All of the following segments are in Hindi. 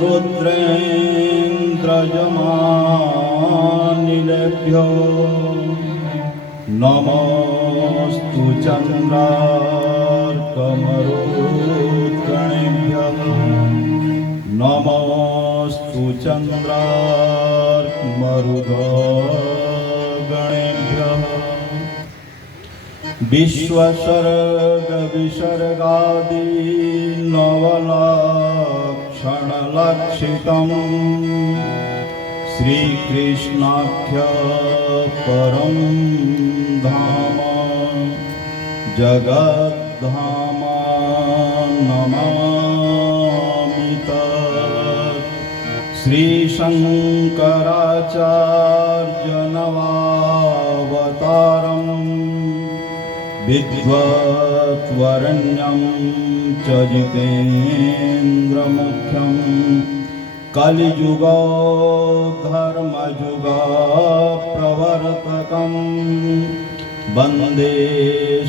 रुद्रेन्द्रयमानिलेभ्यो नमोस्तु चन्द्रार्कमरुद्गणेभ्यः नमोस्तु चन्द्रार्कमरुद्गणेभ्यः विश्वसर्ग विसर्गादि नवलक्षणलक्षितं श्रीकृष्णाख्य परं धाम जगद्धाम नमामि तत् श्रीशङ्कराचार्यनवावतारम् विद्वत्वरण्यं च जितेन्द्रमुख्यं कलियुगो धर्मयुगप्रवर्तकं वन्दे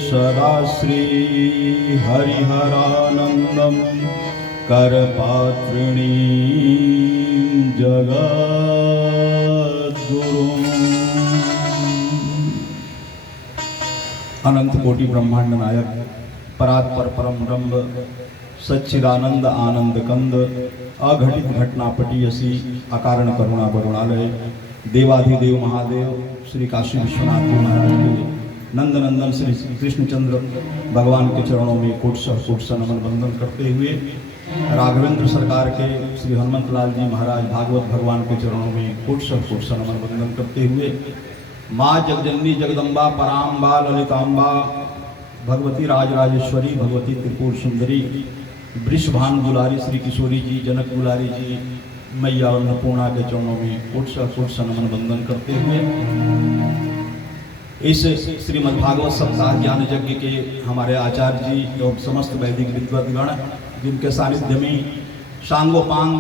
सदा श्रीहरिहरानन्दं करपात्रिणीं जगद्गुरुम्। अनंत कोटि ब्रह्मांड नायक परात्पर परम ब्रह्म सच्चिदानंद आनंद कंद अघटित घटनापटी असी अकारण करुणा वरुणालय देवाधिदेव महादेव श्री काशी विश्वनाथ जी महाराज के नंदनंदन श्री कृष्णचंद्र भगवान के चरणों में कोटसा नमन वंदन करते हुए राघवेंद्र सरकार के श्री हनुमंत लाल जी महाराज भागवत भगवान के चरणों में कोटसा नमन वंदन करते हुए माँ जगजननी जगदम्बा पराम्बा ललिताम्बा भगवती राजराजेश्वरी भगवती त्रिपुर सुंदरी वृषभान दुलारी श्री किशोरी जी जनक दुलारी जी मैया अन्नपूर्णा के चरणों में कोटसा नमन वंदन करते हुए इस श्रीमद्भागवत सप्ताह ज्ञान यज्ञ के हमारे आचार्य जी एवं समस्त वैदिक विद्वद्गण जिनके सानिध्य में सांगोपांग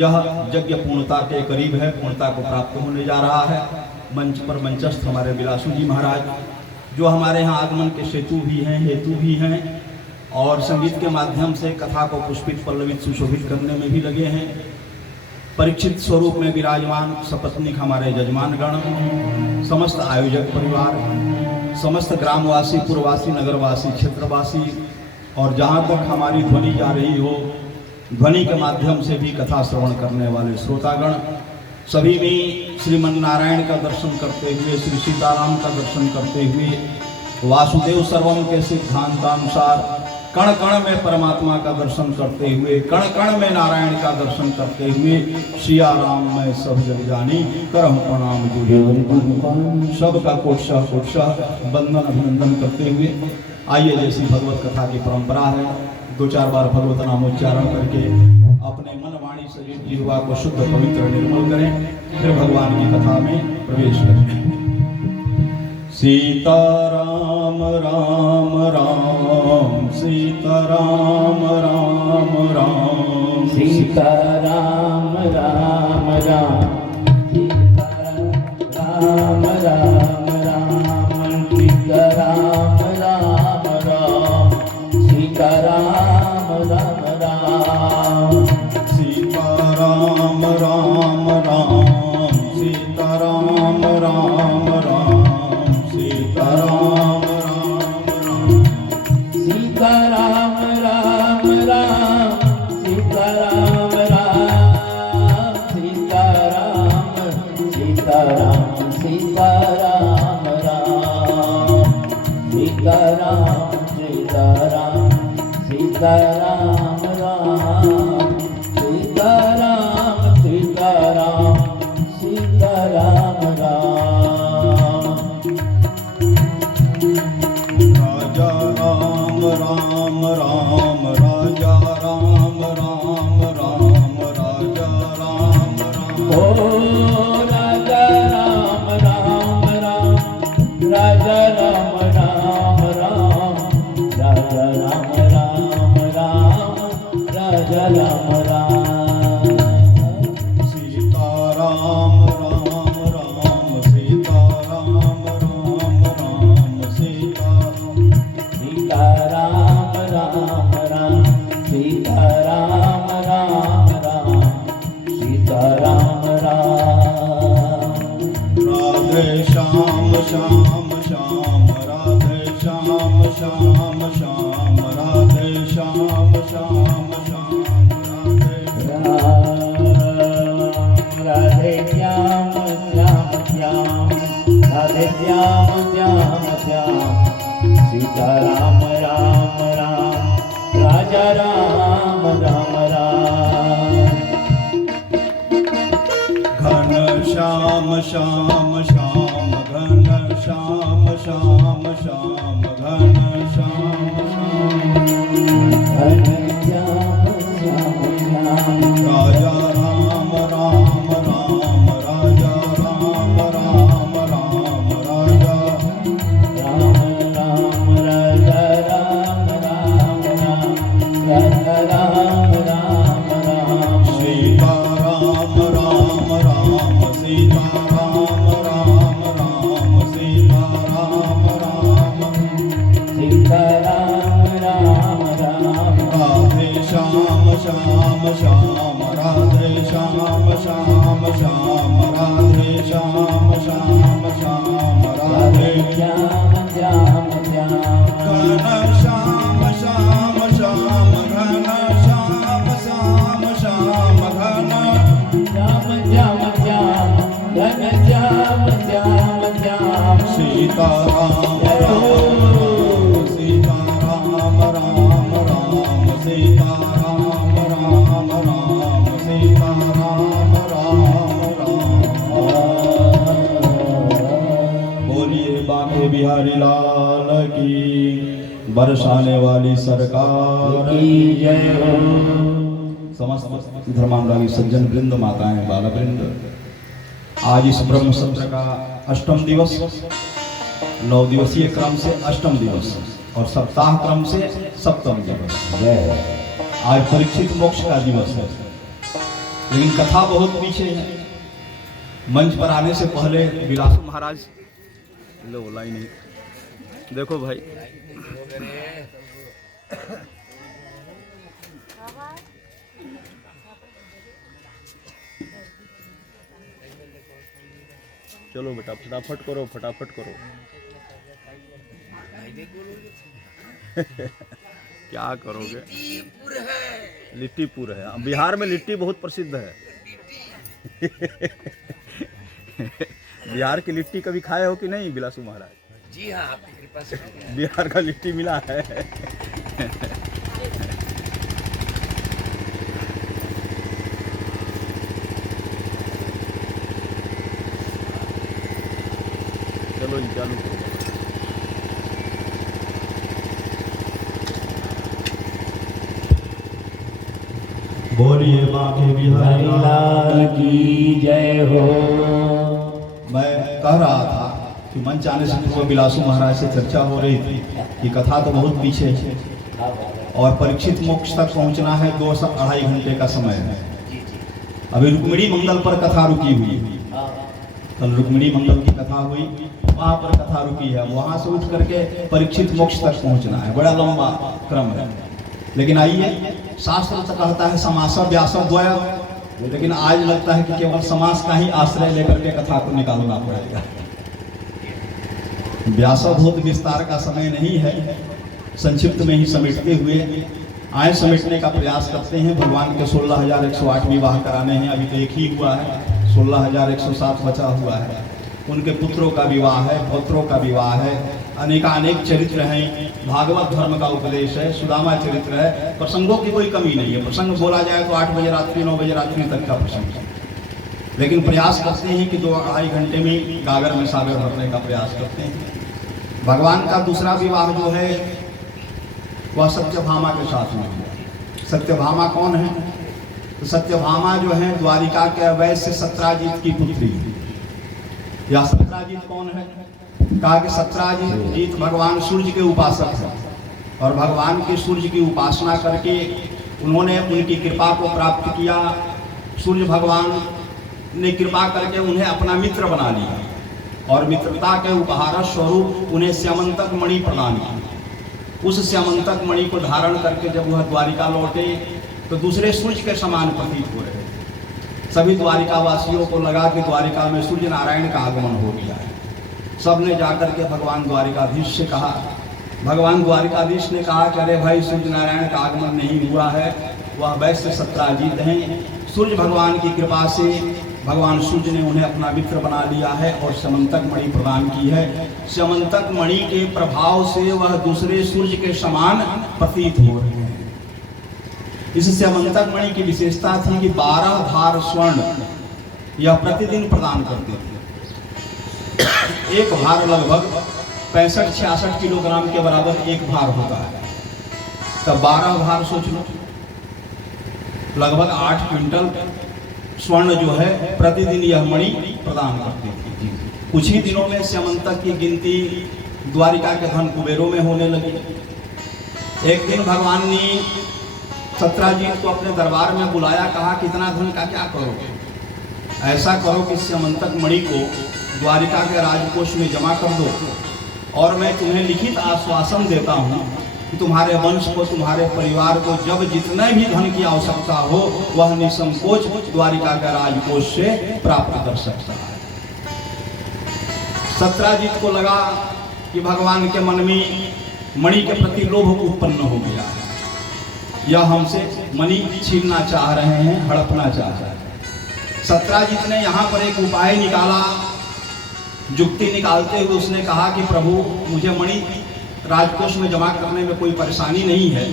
यह यज्ञ पूर्णता के करीब है, पूर्णता को प्राप्त होने जा रहा है। मंच पर मंचस्थ हमारे बिलासु जी महाराज जो हमारे यहाँ आगमन के सेतु भी हैं, हेतु भी हैं और संगीत के माध्यम से कथा को पुष्पित पल्लवित सुशोभित करने में भी लगे हैं। परीक्षित स्वरूप में विराजमान सपत्नीक हमारे जजमानगण, समस्त आयोजक परिवार, समस्त ग्रामवासी, पुरवासी, नगरवासी, क्षेत्रवासी और जहाँ तक हमारी ध्वनि जा रही हो ध्वनि के माध्यम से भी कथा श्रवण करने वाले श्रोतागण सभी में श्रीमन्नारायण का दर्शन करते हुए, श्री सीताराम का दर्शन करते हुए, वासुदेव सर्वम के सिद्धांतानुसार कण कण में परमात्मा का दर्शन करते हुए, कण कण में नारायण का दर्शन करते हुए सिया राम में सब जग जानी करम प्रणाम जुड़े सबका कोटसा वंदन अभिनंदन करते हुए आइए जैसी भगवत कथा की परंपरा है 2-4 बार भगवत नामोच्चारण करके अपने मन वाणी शरीर जीवा को शुद्ध पवित्र निर्मल करें, फिर भगवान की कथा में प्रवेश करें। सीताराम राम राम सीताराम राम राम सीताराम राम राम सीताराम राम राम सीताराम राम राम सीताराम राम राम सीताराम राम राम सीताराम राम राम सीताराम सीताराम राम राम सीताराम राम सीताराम सीताराम राम राम राजा राम राम राम घन श्याम श्याम श्याम घन श्याम श्याम श्याम घन श्याम श्याम घन श्याम श्याम श्याम राजा राम राम राम राजा राम राम राम राजा राम राम राजा राम राम राम राजा राम राम राम सीता राम राम राम सीता राम राम राम सीता राम राम सीताराम राम राम राधे श्याम श्याम श्याम राधे श्याम श्याम श्याम राधे श्याम श्याम श्याम राधे श्याम श्याम श्याम घन श्याम श्याम श्याम घन श्याम श्याम श्याम घन श्याम श्याम श्याम घन श्याम श्याम श्याम सीता राम राम सीता राम राम राम सीता राम राम राम सीता राम राम राम बोलिए बांके बिहारी लाल की बरसाने वाली सरकार की जय हो समस्त धर्मानुरागी सज्जन वृंद माताएं बाल वृंद आज इस ब्रह्म सत्र का अष्टम दिवस 9 दिवसीय क्रम से अष्टम दिवस और सप्ताह क्रम से सप्तम दिवस जय आज परीक्षित मोक्ष का दिवस है लेकिन कथा बहुत पीछे है मंच पर आने से पहले विलासु महाराज लो लाइन नहीं देखो भाई चलो बेटा फटाफट करो क्या करोगे लिट्टीपुर है बिहार में लिट्टी बहुत प्रसिद्ध है बिहार की लिट्टी कभी खाए हो कि नहीं बिलासु महाराज जी हाँ, आपकी कृपा से बिहार का लिट्टी मिला है चलो जी चालू करो बोलिए बांके बिहारी लाल की जय हो मैं कह रहा था कि मंच आने से पूर्व बिलासु महाराज से चर्चा हो रही थी कि कथा तो बहुत पीछे है और परीक्षित मोक्ष तक पहुंचना है 2 से 2.5 घंटे का समय है अभी रुक्मिणी मंगल पर कथा रुकी हुई है कल रुक्मिणी मंगल की कथा हुई वहां पर कथा रुकी है वहां से उठ करके परीक्षित मोक्ष तक पहुंचना है बड़ा लंबा क्रम है लेकिन आइए शास्त्र तो कहता है समासव व्यासव द्वय लेकिन आज लगता है कि केवल समास का ही आश्रय लेकर के कथा को निकालना पड़ेगा व्यासव बहुत विस्तार का समय नहीं है संक्षिप्त में ही समेटते हुए आय समेटने का प्रयास करते हैं भगवान के 16,108 विवाह कराने हैं अभी तो एक ही हुआ है 16,107 बचा हुआ है उनके पुत्रों का विवाह है पौत्रों का विवाह है अनेकानेक चरित्र हैं भागवत धर्म का उपदेश है सुदामा चरित्र है प्रसंगों की कोई कमी नहीं है प्रसंग बोला जाए तो 8 बजे रात्रि 9 बजे रात्रि तक का प्रसंग है लेकिन प्रयास करते हैं कि 2-2.5 घंटे में गागर में सागर भरने का प्रयास करते हैं भगवान का दूसरा विवाह जो है वह सत्यभामा के साथ में हुआ सत्यभामा कौन है तो सत्यभामा जो है द्वारिका के वैश्य सत्राजीत की पुत्री या सत्राजीत कौन है कहा कि सत्राजीत भगवान सूर्य के उपासक है और भगवान के सूर्य की उपासना करके उन्होंने उनकी कृपा को प्राप्त किया सूर्य भगवान ने कृपा करके उन्हें अपना मित्र बना लिया और मित्रता के उपहार स्वरूप उन्हें स्यमंतक मणि प्रदान की उस स्यमंतक मणि को धारण करके जब वह द्वारिका लौटे तो दूसरे सूर्य के समान प्रतीत हो रहे सभी द्वारिका वासियों को लगा कि द्वारिका में सूर्य नारायण का आगमन हो गया है सब ने जाकर के भगवान द्वारिकाधीश से कहा भगवान द्वारिकाधीश ने कहा कि अरे भाई सूर्य नारायण का आगमन नहीं हुआ है वह वैश्य सत्राजीत हैं सूर्य भगवान की कृपा से भगवान सूर्य ने उन्हें अपना मित्र बना लिया है और स्यमंतक मणि प्रदान की है। स्यमंतक मणि के प्रभाव से वह दूसरे सूर्य के समान प्रतीत हो रहे हैं। इस स्यमंतक मणि की विशेषता थी कि 12 भार स्वर्ण यह प्रतिदिन प्रदान करते थे। एक भार लगभग 65-66 किलोग्राम के बराबर एक भार होता है, तब 12 भार सोच लो, लगभग 8 क्विंटल स्वर्ण जो है प्रतिदिन यह मणि प्रदान करती थी। कुछ ही दिनों में स्यमंतक की गिनती द्वारिका के धन कुबेरों में होने लगी। एक दिन भगवान ने सत्राजीत को अपने दरबार में बुलाया, कहा कितना धन का क्या करोगे? ऐसा करो कि स्यमंतक मणि को द्वारिका के राजकोष में जमा कर दो और मैं तुम्हें लिखित आश्वासन देता हूँ कि तुम्हारे वंश को, तुम्हारे परिवार को जब जितने भी धन की आवश्यकता हो वह निसंकोच द्वारिका के राजकोष से प्राप्त कर सकता है। सत्राजीत को लगा कि भगवान के मन में मणि के प्रति लोभ उत्पन्न हो गया है, यह हमसे मणि छीनना चाह रहे हैं, हड़पना चाह रहे हैं। सत्राजीत ने यहाँ पर एक उपाय निकाला। जुक्ति निकालते हुए उसने कहा कि प्रभु, मुझे मणि राजकोष में जमा करने में कोई परेशानी नहीं है,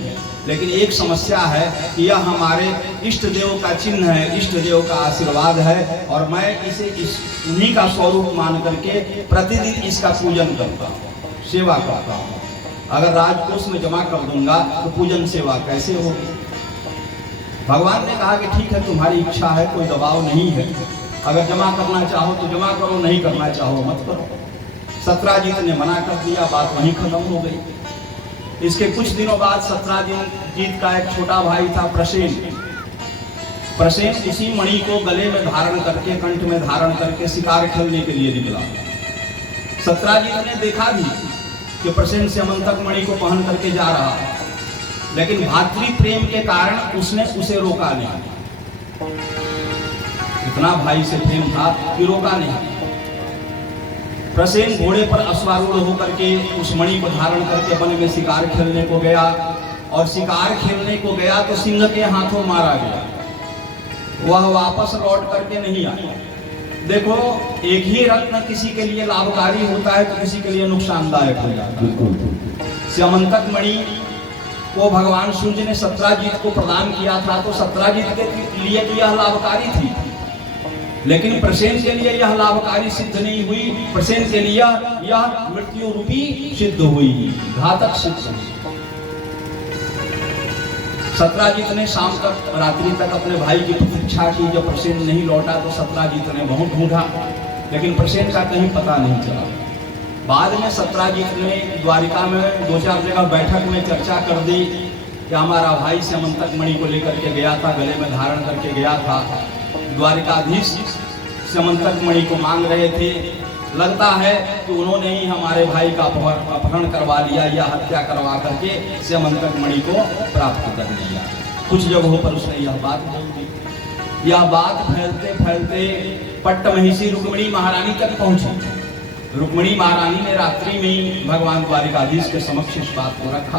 लेकिन एक समस्या है कि यह हमारे इष्ट देव का चिन्ह है, इष्ट देव का आशीर्वाद है और मैं इसे उन्हीं का स्वरूप मान करके प्रतिदिन इसका पूजन करता हूँ, सेवा करता हूँ। अगर राजकोष में जमा कर दूंगा तो पूजन सेवा कैसे होगी? भगवान ने कहा कि ठीक है, तुम्हारी इच्छा है, कोई दबाव नहीं है, अगर जमा करना चाहो तो जमा करो, नहीं करना चाहो मत करो। सत्राजीत ने मना कर दिया, बात वहीं खत्म हो गई। इसके कुछ दिनों बाद सत्राजीत का एक छोटा भाई था प्रसेन। प्रसेन इसी मणि को गले में धारण करके, कंठ में धारण करके शिकार खेलने के लिए निकला। सत्राजीत ने देखा भी कि प्रसेन स्यमंतक मणि को पहन करके जा रहा है, लेकिन भातृ प्रेम के कारण उसने उसे रोका नहीं। इतना भाई से प्रेम था कि रोका नहीं। प्रसेन घोड़े पर अश्वारूढ़ होकर के उस मणि को धारण करके वन में शिकार खेलने को गया और शिकार खेलने को गया तो सिंह के हाथों मारा गया। वह वापस लौट करके नहीं आया। देखो, एक ही रत्न किसी के लिए लाभकारी होता है तो किसी के लिए नुकसानदायक हो जाता है। स्यमंतक मणि को भगवान सूर्य ने सत्राजीत को प्रदान किया था तो सत्राजीत के लिए तो यह लाभकारी थी, लेकिन प्रसेन के लिए यह लाभकारी सिद्ध नहीं हुई। प्रसेन के लिए यह मृत्यु रूपी सिद्ध हुई, घातक सिद्ध हुई। सत्राजीत ने शाम तक, रात्रि तक अपने भाई की प्रतीक्षा की। जब प्रसेन नहीं लौटा तो सत्राजीत ने बहुत ढूंढा, लेकिन प्रसेन का कहीं पता नहीं चला। बाद में सत्राजीत ने द्वारिका में 2-4 जगह बैठक में चर्चा कर दी कि हमारा भाई स्यमंतक मणि को लेकर के गया था, गले में धारण करके गया था। द्वारिकाधीश स्यमंतक मणि को मांग रहे थे। लगता है कि उन्होंने ही हमारे भाई का अपहरण करवा लिया या हत्या करवा करके स्यमंतक मणि को प्राप्त कर लिया। कुछ जगहों पर उसने यह बात बोल दी। यह बात फैलते फैलते पट्टमहिषी रुक्मिणी महारानी तक पहुंची। रुक्मिणी महारानी ने रात्रि में ही भगवान द्वारिकाधीश के समक्ष इस बात को रखा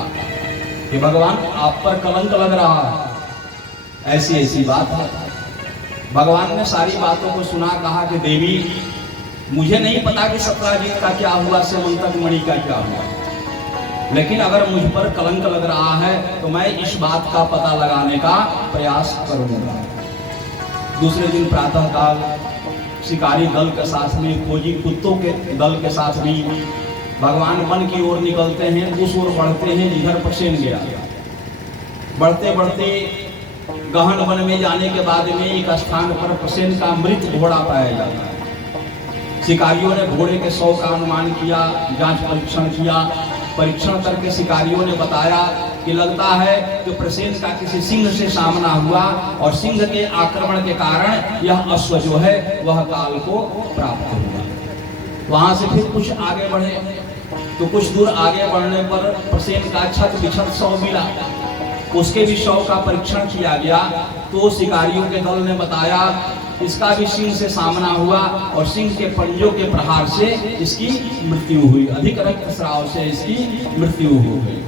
कि भगवान, आप पर कलंक लग रहा है, ऐसी ऐसी बात है। भगवान ने सारी बातों को सुना, कहा कि देवी, मुझे नहीं पता कि सत्राजीत का क्या हुआ, स्यमंतक मणि का क्या हुआ, लेकिन अगर मुझ पर कलंक लग रहा है तो मैं इस बात का पता लगाने का प्रयास करूंगा। दूसरे दिन प्रातः काल शिकारी दल के साथ में, खोजी कुत्तों के दल के साथ में भगवान वन की ओर निकलते हैं। उस ओर बढ़ते हैं जिधर प्रसेन गया। बढ़ते बढ़ते गहन वन में जाने के बाद में एक स्थान पर प्रसेन का मृत घोड़ा पाया जाता है। शिकारियों ने घोड़े के शव का अनुमान किया, जांच परीक्षण किया। परीक्षण करके शिकारियों ने बताया कि लगता है कि प्रसेन का किसी सिंह से सामना हुआ और सिंह के आक्रमण के कारण यह अश्व जो है वह काल को प्राप्त हुआ। वहां से फिर कुछ आगे बढ़े तो कुछ दूर आगे बढ़ने पर प्रसेन का छत बिछत शव मिला। उसके भी शव का परीक्षण किया गया तो शिकारियों के दल ने बताया इसका भी सिंह से सामना हुआ और सिंह के पंजों के प्रहार से इसकी मृत्यु हुई, अधिक रक्तस्राव से इसकी मृत्यु हो गई।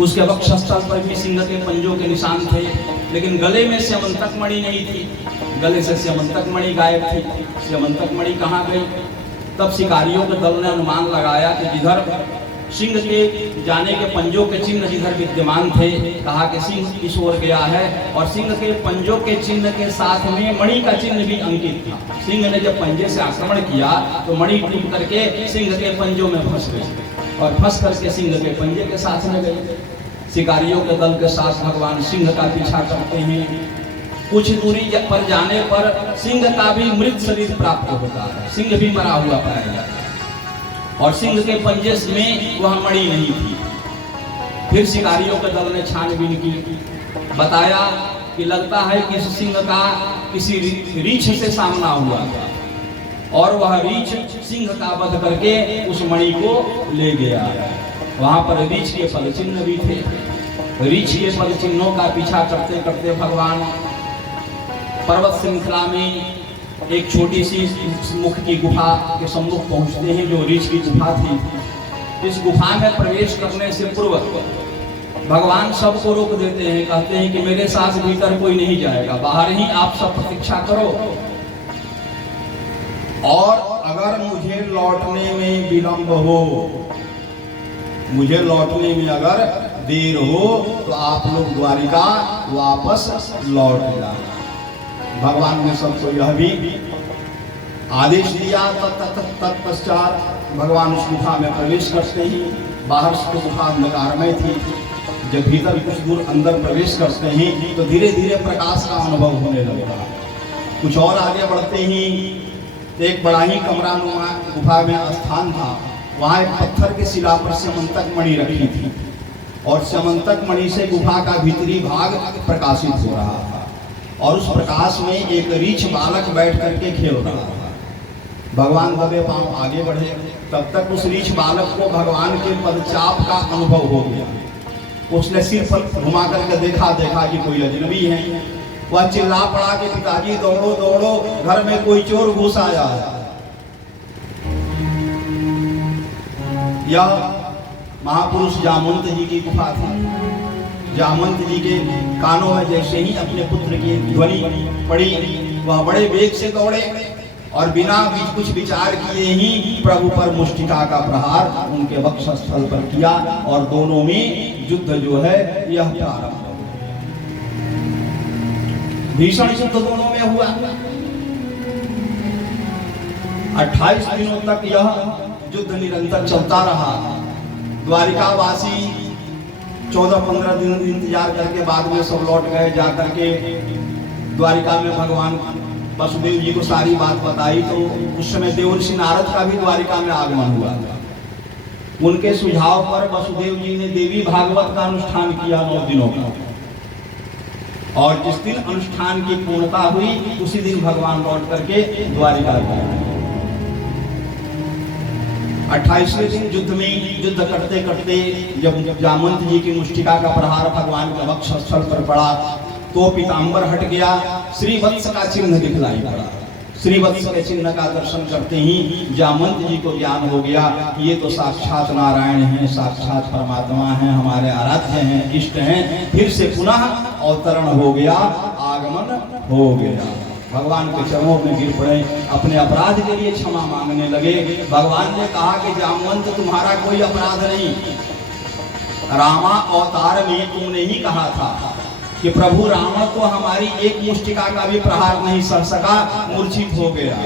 उसके वक्षस्थल पर भी सिंह के पंजों के निशान थे, लेकिन गले में स्यमंतक मणि नहीं थी। गले से स्यमंतक मणि गायब थी। स्यमंतक मणि कहाँ गई? तब शिकारियों के दल ने अनुमान लगाया कि जिधर सिंह के जाने के पंजों के चिन्ह जिधर विद्यमान थे, कहा कि सिंह इस ओर गया है, और सिंह के पंजों के चिन्ह के साथ में मणि का चिन्ह भी अंकित था। सिंह ने जब पंजे से आक्रमण किया तो मणि टूट करके सिंह के पंजों में फंस गई और फंस करके सिंह के पंजे के साथ में गई। शिकारियों के दल के साथ भगवान सिंह का पीछा करते हैं। कुछ दूरी पर जाने पर सिंह का भी मृत शरीर प्राप्त होता है, सिंह भी मरा हुआ पाया जाता है और सिंह के पंजे में वह मणि नहीं थी। फिर शिकारियों के दल ने छानबीन की, बताया कि लगता है कि इस सिंह का किसी रीछ से सामना हुआ था और वह रीछ सिंह का वध करके उस मणि को ले गया। वहां पर रीछ के पद चिन्ह भी थे। रीछ के पद चिन्हों का पीछा करते करते भगवान पर्वत श्रृंखला में एक छोटी सी मुख की गुफा के सम्मुख पहुंचते हैं, जो रीछ की गुफा थी। इस गुफा में प्रवेश करने से पूर्व भगवान सबको रोक देते हैं, कहते हैं कि मेरे साथ भीतर कोई नहीं जाएगा, बाहर ही आप सब प्रतीक्षा करो, और अगर मुझे लौटने में विलंब हो, मुझे लौटने में अगर देर हो तो आप लोग द्वारिका वापस लौट जाना। भगवान ने सबको यह भी आदेश दिया। तत्पश्चात भगवान उस गुफा में प्रवेश करते ही, बाहर से गुफा अंधकारमय थी, जब भीतर कुछ दूर अंदर प्रवेश करते हैं तो धीरे धीरे प्रकाश का अनुभव होने लगता। कुछ और आगे बढ़ते ही एक बड़ा ही कमरानुमा गुफा में स्थान था। वहाँ एक पत्थर के शिला पर स्यमंतक मणि रखी थी और स्यमंतक मणि से गुफा का भीतरी भाग प्रकाशित हो रहा था और उस प्रकाश में एक रीछ बालक बैठ करके खेल रहा था। भगवान दबे पांव आगे बढ़े, तब तक उस रीछ बालक को भगवान के पदचाप का अनुभव हो गया। उसने सिर पर घुमा करके देखा कि कोई अजनबी है। वह चिल्ला पड़ा कि पिताजी दौड़ो दौड़ो, घर में कोई चोर घुस आया है। यह महापुरुष जामवंत जी की गुफा थी। जामवंत जी के कानों में जैसे ही अपने पुत्र की ध्वनि पड़ी, वह बड़े वेग से दौड़े और बिना कुछ विचार किए ही प्रभु पर मुष्टिका का प्रहार उनके वक्षस्थल पर किया और दोनों में युद्ध जो है यह प्रारंभ हो गया। भीषण युद्ध दोनों में हुआ। 28 दिनों तक यह युद्ध निरंतर चलता रहा। द्वारिकावासी 14-15 दिन इंतजार करके बाद में सब लौट गए। जाकर के द्वारिका में भगवान वसुदेव जी को सारी बात बताई तो उस समय देवर्षि नारद का भी द्वारिका में आगमन हुआ। उनके सुझाव पर वसुदेव जी ने देवी भागवत का अनुष्ठान किया 9 दिनों का, और जिस दिन अनुष्ठान की पूर्णता हुई उसी दिन भगवान लौट करके द्वारिका गए। 28वें दिन युद्ध करते करते जब जामवंत जी की मुष्टिका का प्रहार भगवान के वक्षस्थल पर पड़ा तो पीताम्बर हट गया, श्रीवत्स का चिन्ह दिखलाई पड़ा। श्रीवत्स के चिन्ह का दर्शन करते ही जामवंत जी को ज्ञान हो गया कि ये तो साक्षात नारायण हैं, साक्षात परमात्मा हैं, हमारे आराध्य हैं, इष्ट हैं। फिर से पुनः अवतरण हो गया, आगमन हो गया। भगवान के चरणों में गिर पड़े, अपने अपराध के लिए क्षमा मांगने लगे। भगवान ने कहा कि जामवंत तुम्हारा कोई अपराध नहीं, रामा अवतार में तुमने ही कहा था कि प्रभु रावण तो हमारी एक मुष्टिका का भी प्रहार नहीं सह सका, मूर्छित हो गया,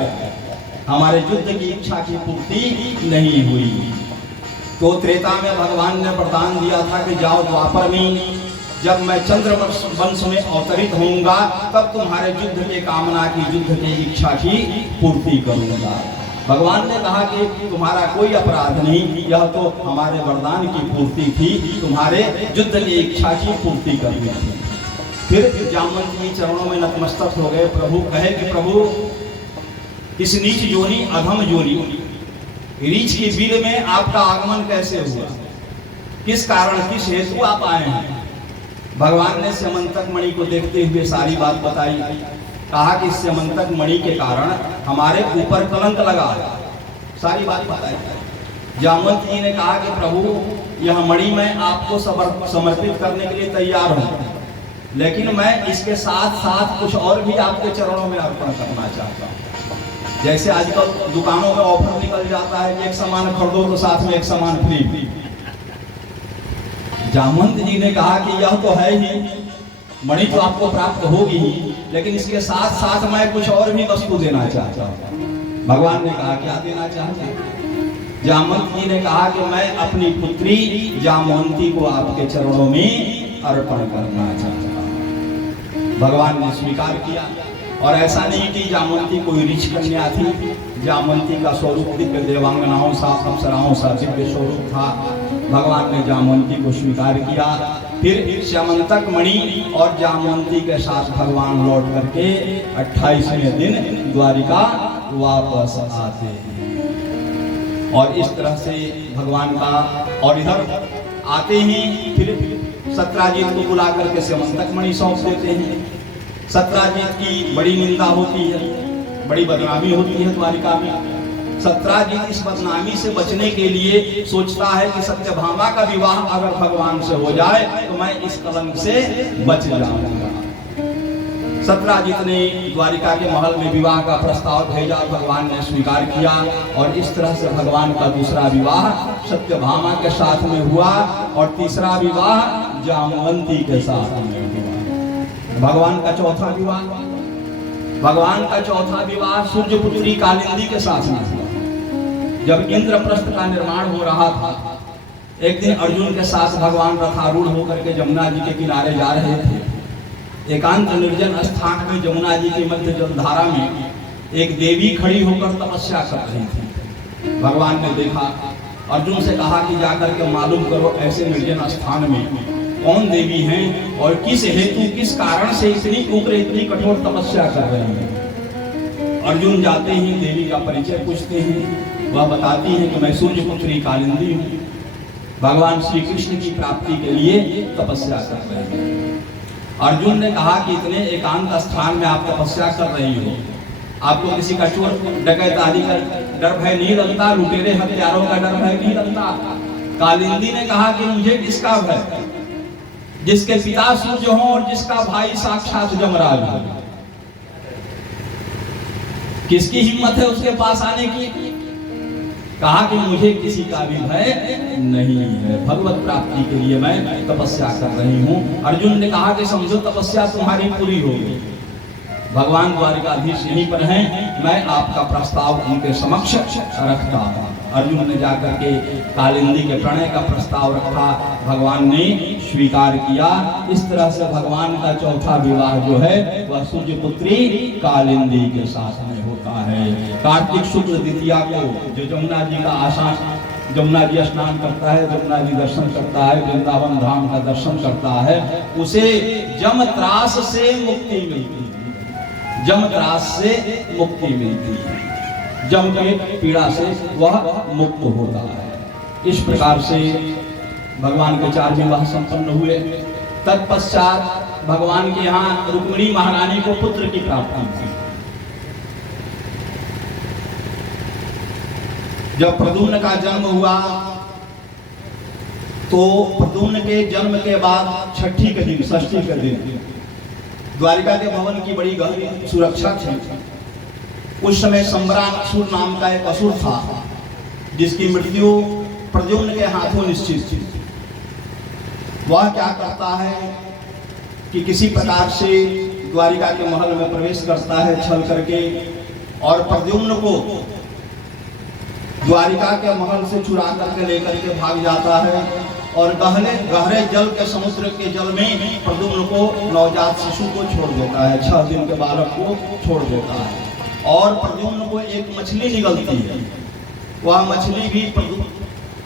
हमारे युद्ध की इच्छा की पूर्ति नहीं हुई। तो त्रेता में भगवान ने वरदान दिया था कि जाओ द्वापर में जब मैं चंद्रवंश में अवतरित होऊंगा तब तुम्हारे युद्ध के कामना की, युद्ध की इच्छा की पूर्ति करूंगा। भगवान ने कहा कि तुम्हारा कोई अपराध नहीं, यह तो हमारे वरदान की पूर्ति थी, तुम्हारे युद्ध की इच्छा की पूर्ति करनी थी। फिर जामवंत जी चरणों में नतमस्तक हो गए। प्रभु कहे कि प्रभु इस नीच योनि, अधम योनि, रीछ की बिल में आपका आगमन कैसे हुआ, किस कारण, किस हेतु आप आए हैं। भगवान ने स्यमंतक मणि को देखते हुए सारी बात बताई। कहा कि स्यमंतक मणि के कारण हमारे ऊपर कलंक लगा, सारी बात बताई। जामवंत जी ने कहा कि प्रभु यह मणि मैं आपको समर्पित करने के लिए तैयार हूँ, लेकिन मैं इसके साथ साथ कुछ और भी आपके चरणों में अर्पण करना चाहता हूँ। जैसे आजकल दुकानों में ऑफर निकल जाता है कि एक सामान खरीदो तो साथ में एक सामान फ्री। जामवंत जी ने कहा कि यह तो है ही, मणि तो आपको प्राप्त होगी ही, लेकिन इसके साथ साथ मैं कुछ और भी वस्तु देना चाहता हूँ। भगवान ने कहा क्या देना चाहते हैं? जामवंत जी ने कहा कि मैं अपनी पुत्री जामवंती को आपके चरणों में अर्पण करना चाहता हूँ। भगवान ने स्वीकार किया। और ऐसा नहीं कि जामवंती कोई ऋच कन्या थी, जामवंती का स्वरूप दिव्य देवांगनाओं सा, अप्सराओं सा दिव्य स्वरूप था। भगवान ने जामवंती को स्वीकार किया। फिर श्यामंतक मणि और जामवंती के साथ भगवान लौट करके 28वें दिन द्वारिका वापस आते हैं। और इस तरह से भगवान का, और इधर आते ही फिर सत्राजीत को बुला करके श्यामंतक मणि सौंप देते हैं। सत्राजीत की बड़ी निंदा होती है, बड़ी बदनामी होती है द्वारिका में। सत्राजीत इस बदनामी से बचने के लिए सोचता है कि सत्यभामा का विवाह अगर भगवान से हो जाए तो मैं इस कलंक से बच जाऊंगा। सत्राजीत ने द्वारिका के महल में विवाह का प्रस्ताव भेजा, भगवान ने स्वीकार किया। और इस तरह से भगवान का दूसरा विवाह सत्यभामा के साथ में हुआ और तीसरा विवाह जामवंती के साथ में हुआ। भगवान का चौथा विवाह, भगवान का चौथा विवाह सूर्यपुत्री कालिंदी के साथ में हुआ। जब इंद्रप्रस्थ का निर्माण हो रहा था, एक दिन अर्जुन के साथ भगवान रथारूढ़ होकर के जमुना जी के किनारे जा रहे थे। एकांत निर्जन स्थान में जमुना जी के मध्य जलधारा में एक देवी खड़ी होकर तपस्या कर रही थी। भगवान ने देखा, अर्जुन से कहा कि जाकर के मालूम करो ऐसे निर्जन स्थान में कौन देवी हैं और किस हेतु, किस कारण से इतनी उग्र, इतनी कठोर तपस्या कर रही हैं। अर्जुन जाते ही देवी का परिचय पूछते हैं। वह बताती है कि मैं सूर्यपुत्री कालिंदी हूँ, भगवान श्री कृष्ण की प्राप्ति के लिए तपस्या कर रहे हैं। अर्जुन ने कहा कि इतने एकांत स्थान में आप तपस्या कर रही हो, आपको किसी का चोर डकैत आदि का डर भय नहीं लगता, लुटेरे हत्यारों का डर भय नहीं लगता? कालिंदी ने कहा कि मुझे किसका भय, जिसके पिता सूर्य हो और जिसका भाई साक्षात यमराज हो। किसकी हिम्मत है उसके पास आने की? कहा कि मुझे किसी का भी भय नहीं है, भगवत प्राप्ति के लिए मैं तपस्या कर रही हूँ। अर्जुन ने कहा कि समझो तपस्या तुम्हारी पूरी होगी, भगवान द्वारिकाधीश यहीं पर हैं, मैं आपका प्रस्ताव उनके समक्ष रखता हूँ। अर्जुन ने जाकर के कालिंदी के प्रणय का प्रस्ताव रखा, भगवान ने स्वीकार किया। इस तरह से भगवान का चौथा विवाह जो है वह सूर्यपुत्री कालिंदी के साथ में होता है। कार्तिक शुक्ल द्वितीया को जो जमुना जी का आसान, जमुना जी स्नान करता है, जमुना जी दर्शन करता है, वृंदावन धाम का दर्शन करता है, उसे जम त्रास से मुक्ति मिलती है, जम त्रास से मुक्ति मिलती है, जम के पीड़ा से वह मुक्त होता है। इस प्रकार से भगवान के 4 विवाह संपन्न हुए। तत्पश्चात भगवान के यहाँ रुक्मिणी महारानी को पुत्र की प्राप्ति थी। जब प्रद्युम्न का जन्म हुआ तो प्रद्युम्न के जन्म के बाद छठी के दिन, षष्ठी के दिन द्वारिका के भवन की बड़ी गहरी सुरक्षा थी। उस समय संबरासुर नाम का एक असुर था जिसकी मृत्यु प्रद्युम्न के हाथों निश्चित थी। वह क्या करता है कि किसी प्रकार से द्वारिका के महल में प्रवेश करता है छल करके, और प्रद्युम्न को द्वारिका के महल से चुरा करके लेकर के भाग जाता है और गहरे जल के समुद्र के जल में प्रद्युम्न को, नवजात शिशु को छोड़ देता है, 6 दिन के बालक को छोड़ देता है। और प्रद्युम्न को एक मछली निगलती है, वह मछली भी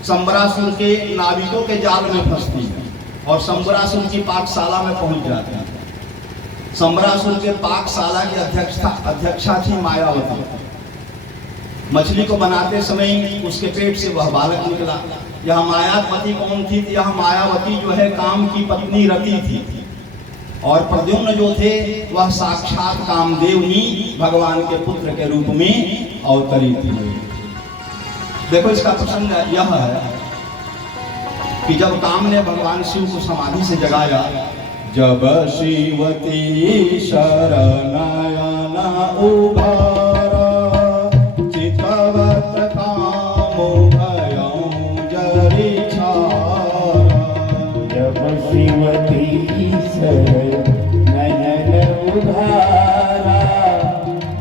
संबरासुर के नाविकों के जाल में फंसती है और संबरासुर की पाकशाला में पहुंच जाती है। संबरासुर के पाकशाला की अध्यक्षा थी मायावती। मछली को बनाते समय उसके पेट से वह बालक निकला। यह मायावती कौन थी? यह मायावती जो है काम की पत्नी रति थी, और प्रद्युम्न जो थे वह साक्षात कामदेव ही भगवान के पुत्र के रूप में अवतरित हुए। देखो इसका प्रसंग यह है कि जब काम ने भगवान शिव को समाधि से जगाया, जब शिवती शरणयन उबारा चितवत कामो भयं जरि छारा। जब शिवती नयन उधारा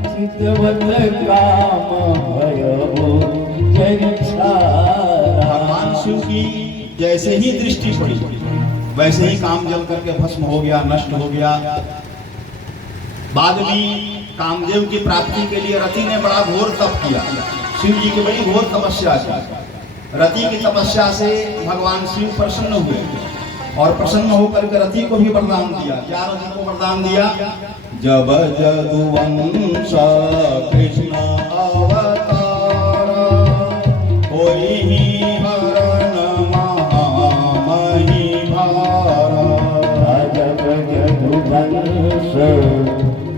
चितवत काम भयो जरि छारा। भगवान शिव की जैसे ही दृष्टि पड़ी वैसे ही काम जल करके भस्म हो गया, नष्ट हो गया। बाद में कामदेव की प्राप्ति के लिए रति ने बड़ा घोर तप किया। शिव जी की बड़ी घोर तपस्या की। रति की तपस्या से भगवान शिव प्रसन्न हुए और प्रसन्न होकर के रति को भी वरदान दिया। क्या रति को वरदान दिया? जब जदुवंश कृष्ण अवतारा होई ही हरण महामही भारा। जब जदुवंश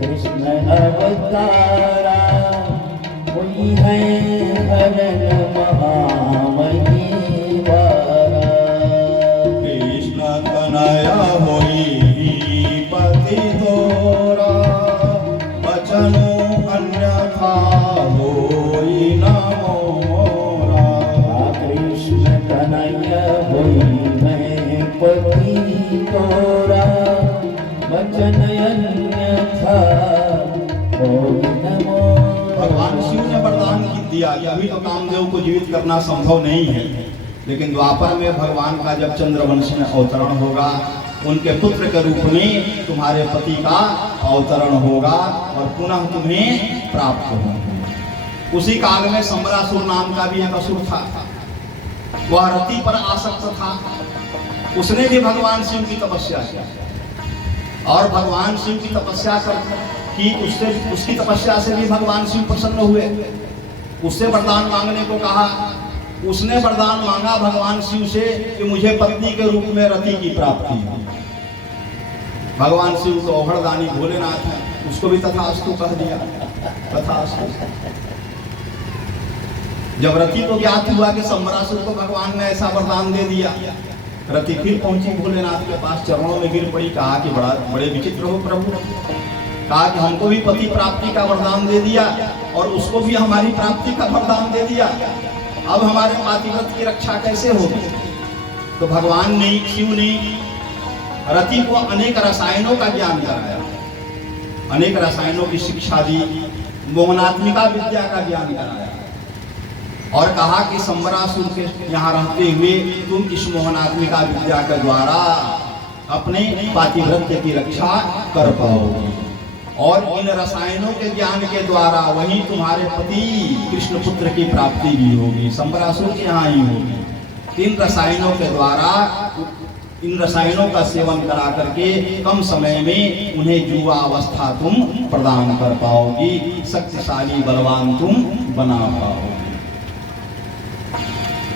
कृष्ण अवतारा कोई है हरण महामही भारा। कृष्ण तनया होई पति तोरा बचनु अन्यथा होई न मोरा। कृष्ण तनय होई मैं पति तोरा वचन अन्यथा होई न मोरा। भगवान शिव ने वरदान दिया कि अभी तो कामदेव को जीवित करना संभव नहीं है, लेकिन द्वापर में भगवान का जब चंद्रवंश में अवतरण होगा, उनके पुत्र के रूप में तुम्हारे पति का अवतरण होगा और पुनः तुम्हें प्राप्त होगा। उसी काल में संबरासुर नाम का भी एक असुर था। वह रति पर आसक्त था। उसने भी भगवान शिव की तपस्या की और भगवान शिव की तपस्या की उसकी तपस्या से भी भगवान शिव प्रसन्न हुए। उससे वरदान मांगने को कहा। उसने वरदान मांगा भगवान शिव से कि मुझे पत्नी के रूप में रति की प्राप्ति हो। भगवान शिव तो औहड़दानी भोलेनाथ है, उसको भी तथास्तु कह दिया। तथास्तु। जब रति को ज्ञात हुआ कि संबरासुर को भगवान ने ऐसा वरदान दे दिया, रति फिर पहुंची भोलेनाथ के पास, चरणों में गिर पड़ी। कहा कि बड़े विचित्र हो प्रभु। कहा कि हमको भी पति प्राप्ति का वरदान दे दिया और उसको भी हमारी प्राप्ति का वरदान दे दिया, अब हमारे पातिव्रत की रक्षा कैसे होगी? तो भगवान ने, शिव ने रति को अनेक रसायनों का ज्ञान कराया, अनेक रसायनों की शिक्षा दी, मोहनात्मिका विद्या का ज्ञान कराया और कहा कि संबरासुर के यहाँ रहते हुए तुम इस मोहनात्मिका विद्या के द्वारा अपने पातिव्रत्य की रक्षा कर पाओगे और इन रसायनों के ज्ञान के द्वारा वही तुम्हारे पति कृष्ण पुत्र की प्राप्ति भी होगी, संबरासुर के यहाँ ही होगी। इन रसायनों के द्वारा, इन रसायनों का सेवन करा करके कम समय में उन्हें युवा अवस्था तुम प्रदान कर पाओगी, शक्तिशाली बलवान तुम बना पाओगी।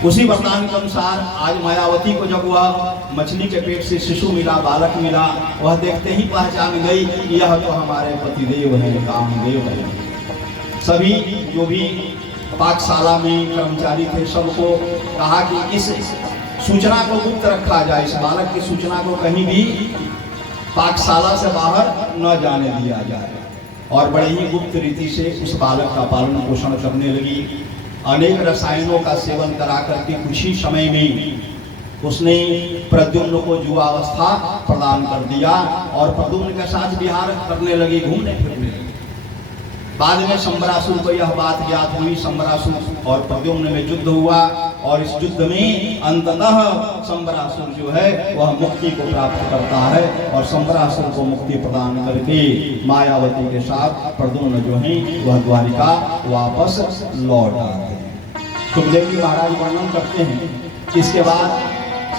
उसी वरदान के अनुसार आज मायावती को जब वह मछली के पेट से शिशु मिला, बालक मिला, वह देखते ही पहचान गई कि यह तो हमारे पतिदेव है, कामदेव है। सभी जो भी पाकशाला में कर्मचारी थे सबको कहा कि इस सूचना को गुप्त रखा जाए, इस बालक की सूचना को कहीं भी पाकशाला से बाहर न जाने दिया जाए। और बड़े ही गुप्त रीति से उस बालक का पालन पोषण करने लगी। अनेक रसायनों का सेवन करा करके कुछ ही समय में उसने प्रद्युम्न को युवावस्था प्रदान कर दिया और प्रद्युम्न के साथ विहार करने लगी, घूमने फिरने लगी। बाद में संबरासुर को यह बात ज्ञात हुई। संबरासुर और प्रद्युम्न में युद्ध हुआ और इस युद्ध में अंततः संबरासुर जो है वह मुक्ति को प्राप्त करता है और संबरासुर को मुक्ति प्रदान करके मायावती के साथ प्रद्युम्न जो है वह द्वारिका वापस लौट आते हैं। सुखदेव जी महाराज वर्णन करते हैं। इसके बाद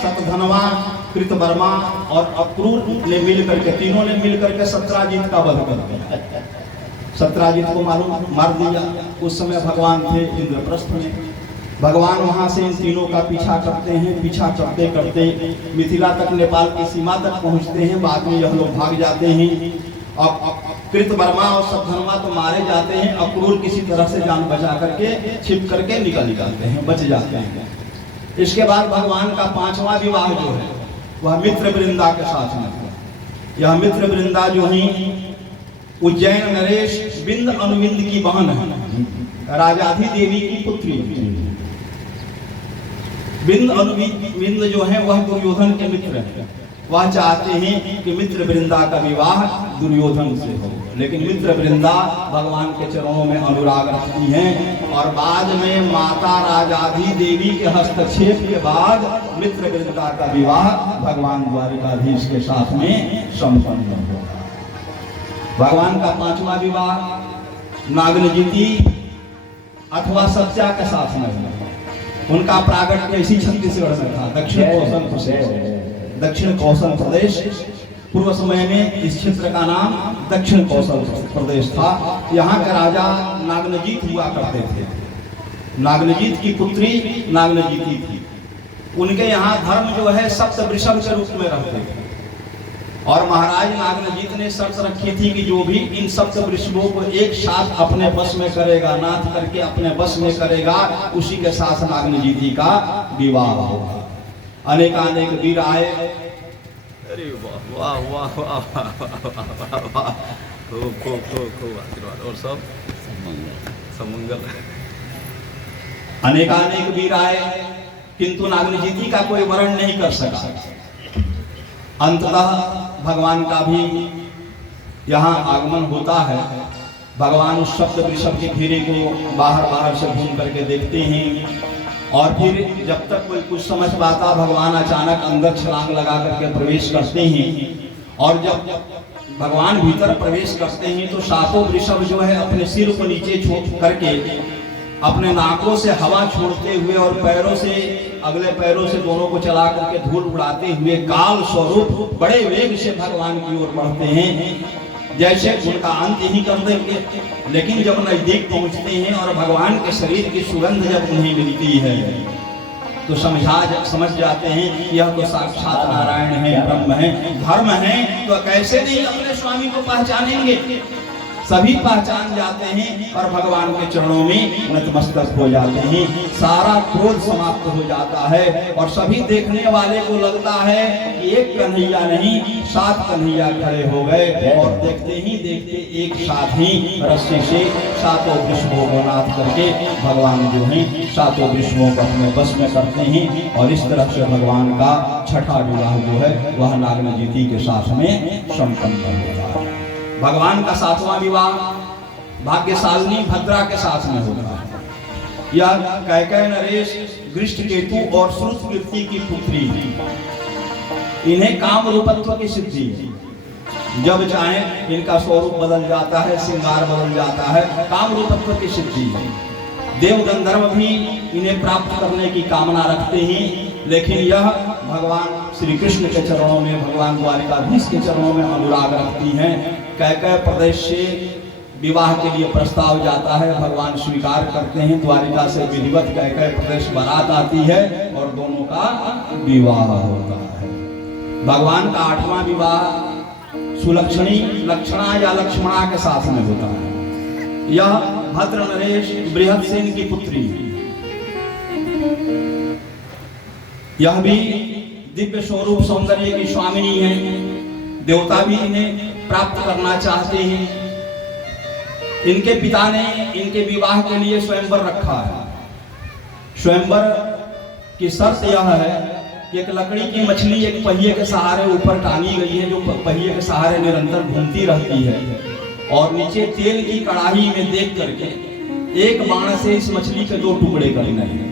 शतधनवा, कृतवर्मा और अक्रूर ने मिलकर के, तीनों ने मिलकर के सत्राजित का वध कर दिया। सत्राजित को मार दिया। उस समय भगवान थे इंद्रप्रस्थ में। भगवान वहां से इन तीनों का पीछा करते हैं। पीछा करते करते मिथिला तक, नेपाल की सीमा तक पहुंचते हैं। बाद में यह लोग भाग जाते हैं। अब कृतवर्मा और शतधनवा तो मारे जाते हैं। अक्रूर किसी तरह से जान बचा करके छिप करके निकल जाते हैं, बच जाते हैं। इसके बाद भगवान का 5वां विवाह जो है वह मित्र वृंदा के साथ में हुआ। यह मित्र वृंदा जो ही उज्जैन नरेश बिंद अनुबिंद की बहन है, राजाधि देवी की पुत्री। बिंद अनुबिंद जो है वह दुर्योधन के मित्र है। वह चाहते हैं कि मित्र वृंदा का विवाह दुर्योधन से हो, लेकिन मित्र वृंदा भगवान के चरणों में अनुराग रखती हैं और बाद में माता राजाधि देवी के हस्तक्षेप के बाद मित्र वृंदा का विवाह भगवान द्वारिकाधीश के साथ में संपन्न होगा। भगवान का 5वां विवाह नागनजीति अथवा सत्या के साथ में हुआ। उनका प्रागट्य इसी छत्तीसगढ़ में था, दक्षिण कौशल प्रदेश। पूर्व समय में इस क्षेत्र का नाम दक्षिण कौशल प्रदेश था। यहाँ के राजा नागनजीत हुआ करते थे। नागनजीत की पुत्री नागनजीति थी। उनके यहाँ धर्म जो है सप्त वृषभ के रूप में रहते थे और महाराज नागनजीत ने शर्त रखी थी कि जो भी इन सप्त वृषभों को एक साथ अपने वश में करेगा, नाथ करके अपने वश में करेगा, उसी के साथ नागनजीति का विवाह होगा। अनेकानेक वीर आए। अरे वाह वाह वाह वाह वाह, खूब आशीर्वाद और सब समंगल। अनेकानेक वीर आए किंतु नागनजीति का कोई वर्ण नहीं कर सका। अंततः भगवान का भी यहाँ आगमन होता है। भगवान उस सप्त वृषभ के घेरे को बाहर से घूम करके देखते हैं और फिर जब तक कोई कुछ समझ पाता भगवान अचानक अंदर छलांग लगा करके प्रवेश करते हैं और जब भगवान भीतर प्रवेश करते हैं तो सातों वृषभ जो है अपने सिर को नीचे छोड़ करके अपने नाकों से हवा छोड़ते हुए और पैरों से अगले पैरों से दोनों को चला करके धूल उड़ाते हुए काल स्वरूप बड़े वेग से भगवान की ओर बढ़ते हैं, जैसे उनका अंत ही कर देंगे। लेकिन जब नजदीक पहुंचते हैं और भगवान के शरीर की सुगंध जब उन्हें मिलती है तो समझ जाते हैं कि यह तो साक्षात नारायण है, ब्रह्म है, धर्म है। तो कैसे नहीं अपने स्वामी को पहचानेंगे। सभी पहचान जाते हैं और भगवान के चरणों में नतमस्तक हो जाते हैं। सारा क्रोध समाप्त हो जाता है और सभी देखने वाले को लगता है कि एक कन्हैया नहीं 7 कन्हैया खड़े हो गए और देखते ही देखते एक साथ ही रस्सी से 7 वृषभों को नाथ करके भगवान जो है 7 वृषभों को अपने बस में करते हैं और इस तरह से भगवान का छठा विवाह जो है वह नागनजीति के साथ में संपन्न होता है। भगवान का 7वां विवाह भाग्यशालिनी भद्रा के साथ में होता है। यह कैकेय नरेश गृष्टकेतु और श्रुतकीर्ति की पुत्री थी। इन्हें काम रूपत्व की सिद्धि है। जब चाहे इनका स्वरूप बदल जाता है, श्रृंगार बदल जाता है, काम रूपत्व की सिद्धि है। देव गंधर्व भी इन्हें प्राप्त करने की कामना रखते हैं, लेकिन यह भगवान श्री कृष्ण के चरणों में, भगवान द्वारिकाधीश के चरणों में अनुराग रखती हैं। कैकेय प्रदेश से विवाह के लिए प्रस्ताव जाता है, भगवान स्वीकार करते हैं। द्वारिका से विधिवत कैकेय प्रदेश बारात आती है और दोनों का विवाह होता है। भगवान का 8वां विवाह सुलक्षणी लक्षणा या लक्ष्मणा के साथ में होता है। यह भद्र नरेश बृहदसेन की पुत्री। यह भी दिव्य स्वरूप सौंदर्य की स्वामिनी है। देवता भी इन्हें प्राप्त करना चाहते हैं। इनके पिता ने इनके विवाह के लिए स्वयंवर रखा है। स्वयंवर की शर्त यह है कि एक लकड़ी की मछली एक पहिए के सहारे ऊपर टांगी गई है, जो पहिए के सहारे निरंतर घूमती रहती है और नीचे तेल की कड़ाही में देख करके एक बाण से इस मछली के 2 टुकड़े करने हैं।